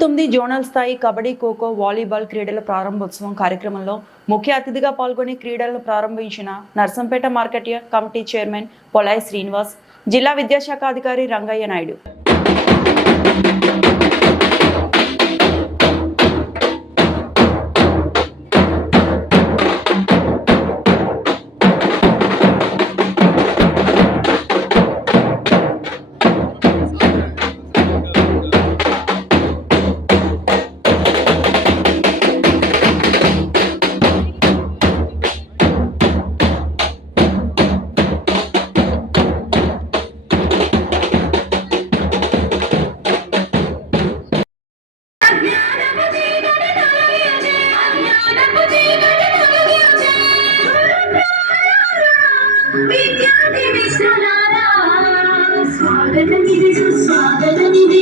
పంతొమ్మిది జోనల్ స్థాయి కబడ్డీ ఖోఖో వాలీబాల్ క్రీడల ప్రారంభోత్సవం కార్యక్రమంలో ముఖ్య అతిథిగా పాల్గొని క్రీడలను ప్రారంభించిన Narsampet market committee chairman Polai Srinivas జిల్లా విద్యాశాఖ అధికారి రంగయ్య నాయుడు. స్వాగతం మిత్రులారా స్వాగతమిది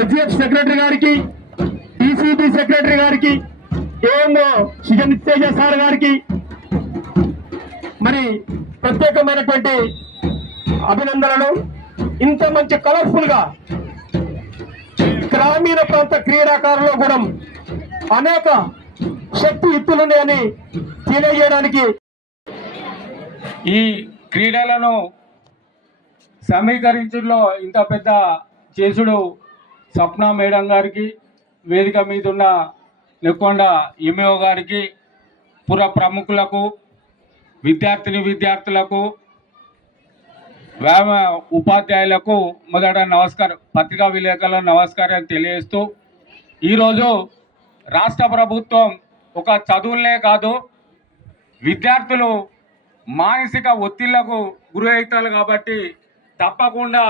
హెచ్ఎఫ్ సెక్రటరీ గారికి టీసీబీ సెక్రటరీ గారికి ఏఎంఓ సుజనితేజ సార్ గారికి మరి ప్రత్యేకమైనటువంటి అభినందనలు. ఇంత మంచి కలర్ఫుల్గా గ్రామీణ ప్రాంత క్రీడాకారులు కూడా అనేక శక్తి యుక్తులున్నాయని తెలియజేయడానికి ఈ క్రీడలను సమీకరించడంలో ఇంత పెద్ద చేసుడు స్వప్న మేడం గారికి వేదిక మీద ఉన్న నెక్కొండ ఇమేో గారికి పుర ప్రముఖులకు విద్యార్థిని విద్యార్థులకు వ్యాయామ ఉపాధ్యాయులకు మొదట నమస్కారం పత్రికా విలేకరులకు నమస్కారం తెలియజేస్తూ ఈరోజు రాష్ట్ర ప్రభుత్వం ఒక చదువులనే కాదు విద్యార్థులు మానసిక ఒత్తిళ్ళకు గురి అవుతారు కాబట్టి తప్పకుండా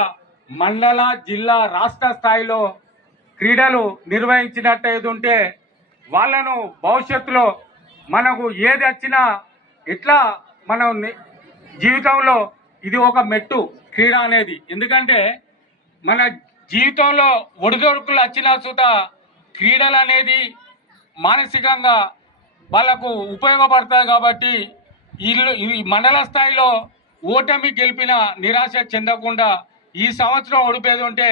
మండల జిల్లా రాష్ట్ర స్థాయిలో క్రీడలు నిర్వహించినట్టయితే ఉంటే వాళ్ళను భవిష్యత్తులో మనకు ఏది వచ్చినా ఎట్లా మనం జీవితంలో ఇది ఒక మెట్టు క్రీడ అనేది. ఎందుకంటే మన జీవితంలో ఒడిదొడుకులు వచ్చినా చూత క్రీడలు అనేది మానసికంగా వాళ్ళకు ఉపయోగపడతాయి కాబట్టి వీళ్ళు ఈ మండల స్థాయిలో ఓటమి గెలిపిన నిరాశ చెందకుండా ఈ సంవత్సరం ఓడిపోయేది ఉంటే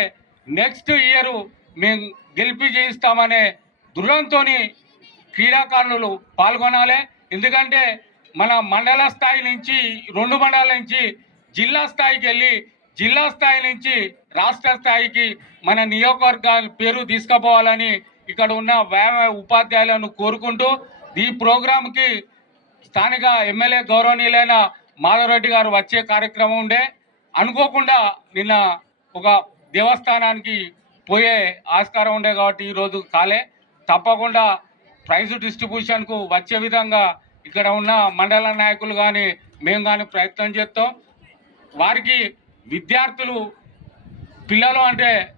నెక్స్ట్ ఇయర్ మేము గెలిపి చేయిస్తామనే దృఢంతో క్రీడాకారులు పాల్గొనాలి. ఎందుకంటే మన మండల స్థాయి నుంచి రెండు మండలాల నుంచి జిల్లా స్థాయికి వెళ్ళి జిల్లా స్థాయి నుంచి రాష్ట్ర స్థాయికి మన నియోజకవర్గాల పేరు తీసుకుపోవాలని ఇక్కడ ఉన్న వ్యాయామ ఉపాధ్యాయులను కోరుకుంటూ ఈ ప్రోగ్రాంకి స్థానిక ఎమ్మెల్యే గౌరవనీయులైన మాధవరెడ్డి గారు వచ్చే కార్యక్రమం ఉండే. అనుకోకుండా నిన్న ఒక దేవస్థానానికి పోయే ఆస్కారం ఉండే కాబట్టి ఈరోజు కాలే. తప్పకుండా ప్రైజ్ డిస్ట్రిబ్యూషన్కు వచ్చే విధంగా ఇక్కడ ఉన్న మండల నాయకులు కానీ మేము కానీ ప్రయత్నం చేస్తాం వారికి విద్యార్థులు పిల్లలు అంటే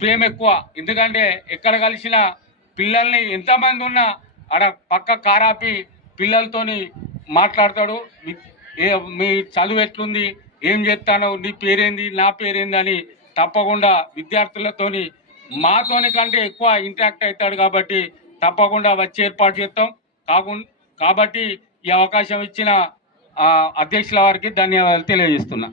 ప్రేమ ఎక్కువ. ఎందుకంటే ఎక్కడ కలిసిన పిల్లల్ని ఎంతమంది ఉన్నా ఆడ పక్క కారాపి పిల్లలతోని మాట్లాడతాడు. మీ- మీ చదువు ఎట్లుంది? ఏం చేస్తానో నీ పేరేంది నా పేరేంది అని తప్పకుండా విద్యార్థులతోని మాతోని కంటే ఎక్కువ ఇంటరాక్ట్ అవుతాడు కాబట్టి తప్పకుండా వచ్చి ఏర్పాటు చేస్తాం. కాకుండా కాబట్టి ఈ అవకాశం ఇచ్చిన అధ్యక్షుల వారికి ధన్యవాదాలు తెలియజేస్తున్నా.